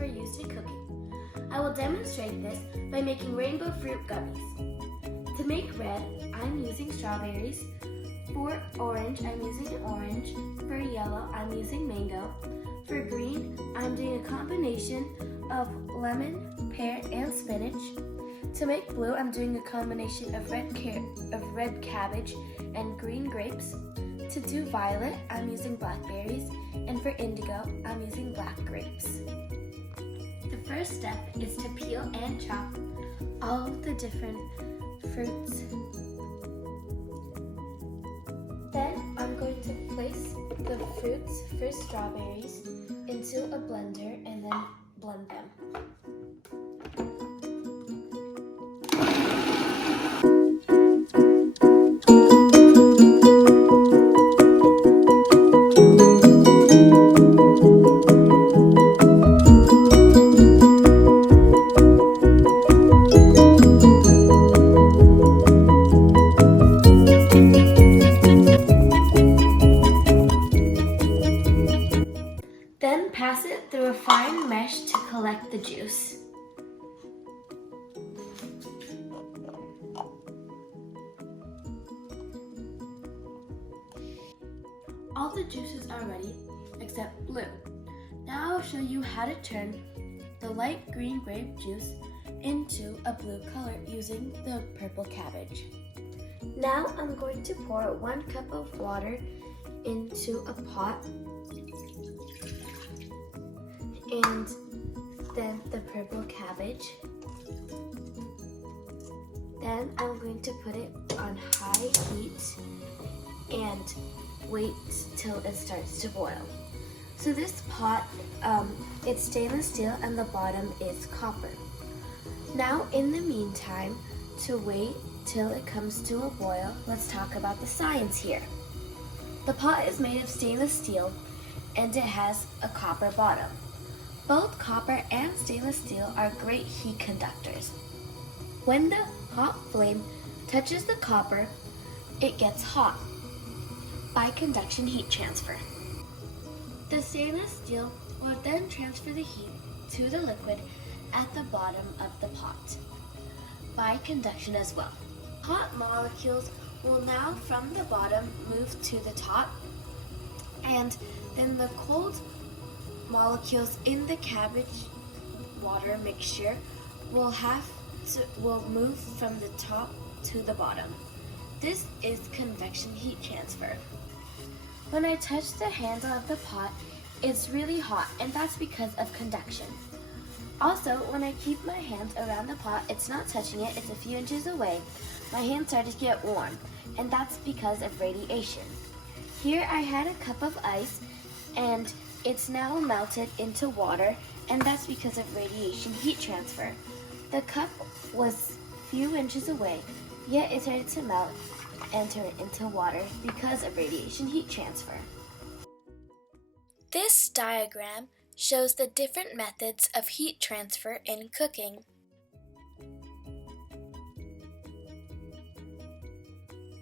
transfer used in cooking. I will demonstrate this by making rainbow fruit gummies. To make red, I'm using strawberries. For orange, I'm using an orange. For yellow, I'm using mango. For green, I'm doing a combination of lemon, pear, and spinach. To make blue, I'm doing a combination of red cabbage and green grapes. To do violet, I'm using blackberries, and for indigo, I'm using black grapes. The first step is to peel and chop all of the different fruits. Then I'm going to place the fruits, first strawberries, into a blender and then blend them. Then pass it through a fine mesh to collect the juice. All the juices are ready except blue. Now I'll show you how to turn the light green grape juice into a blue color using the purple cabbage. Now I'm going to pour 1 cup of water into a pot and then the purple cabbage. Then I'm going to put it on high heat and wait till it starts to boil. So this pot, it's stainless steel and the bottom is copper. Now in the meantime, to wait till it comes to a boil, let's talk about the science here. The pot is made of stainless steel and it has a copper bottom. Both copper and stainless steel are great heat conductors. When the hot flame touches the copper, it gets hot by conduction heat transfer. The stainless steel will then transfer the heat to the liquid at the bottom of the pot by conduction as well. Hot molecules will now from the bottom move to the top, and then the cold molecules in the cabbage water mixture will move from the top to the bottom. This is convection heat transfer. When I touch the handle of the pot, it's really hot, and that's because of conduction. Also, when I keep my hands around the pot, it's not touching it, it's a few inches away. My hands start to get warm, and that's because of radiation. Here I had a cup of ice, and it's now melted into water, and that's because of radiation heat transfer. The cup was a few inches away, yet it started to melt and turn into water because of radiation heat transfer. This diagram shows the different methods of heat transfer in cooking.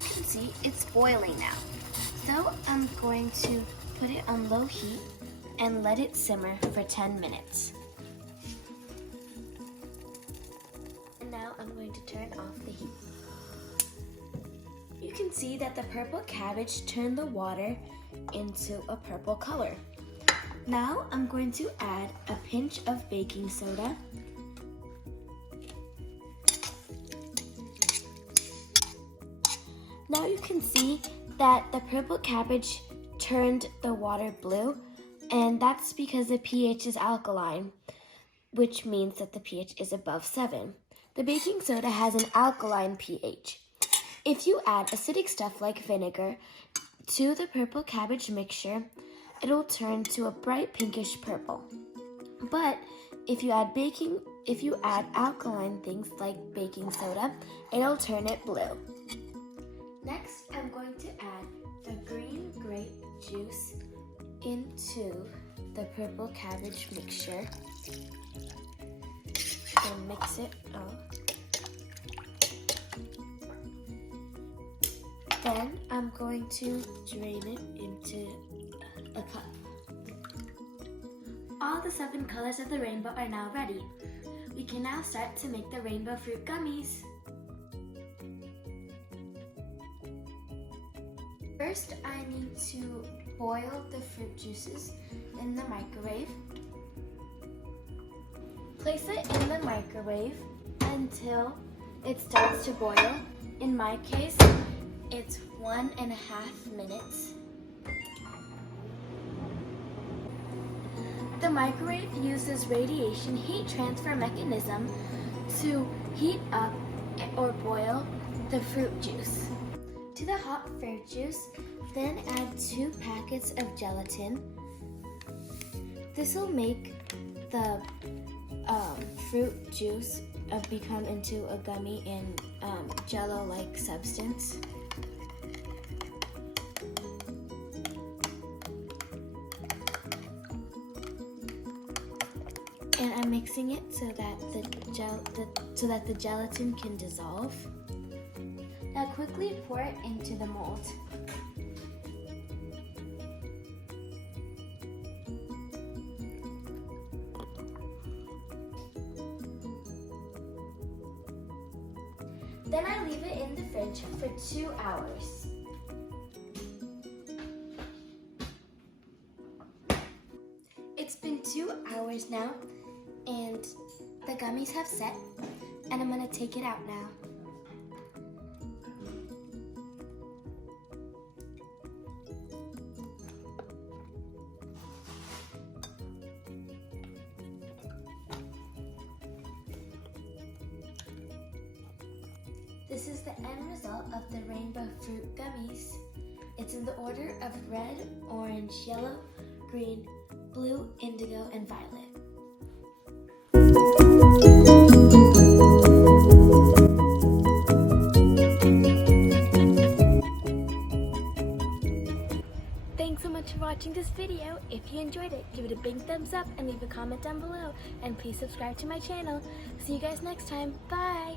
You can see it's boiling now. So I'm going to put it on low heat and let it simmer for 10 minutes. And now I'm going to turn off the heat. You can see that the purple cabbage turned the water into a purple color. Now I'm going to add a pinch of baking soda. Now you can see that the purple cabbage turned the water blue, and that's because the pH is alkaline, which means that the pH is above 7. The baking soda has an alkaline pH. If you add acidic stuff like vinegar to the purple cabbage mixture, it'll turn to a bright pinkish purple. But if you add alkaline things like baking soda, it'll turn it blue. Next, I'm going to add the green grape juice into the purple cabbage mixture and mix it all. Then I'm going to drain it into a cup. All the 7 colors of the rainbow are now ready. We can now start to make the rainbow fruit gummies. First, I need to boil the fruit juices in the microwave. Place it in the microwave until it starts to boil. In my case, it's 1.5 minutes. The microwave uses radiation heat transfer mechanism to heat up or boil the fruit juice. To the hot fruit juice, then add 2 packets of gelatin. This will make the fruit juice become into a gummy in jello-like substance. And I'm mixing it so that the gelatin can dissolve. Now quickly pour it into the mold. Then I leave it in the fridge for 2 hours. It's been 2 hours now, and the gummies have set, and I'm gonna take it out now. This is the end result of the rainbow fruit gummies. It's in the order of red, orange, yellow, green, blue, indigo, and violet. Thanks so much for watching this video. If you enjoyed it, give it a big thumbs up and leave a comment down below. And please subscribe to my channel. See you guys next time. Bye!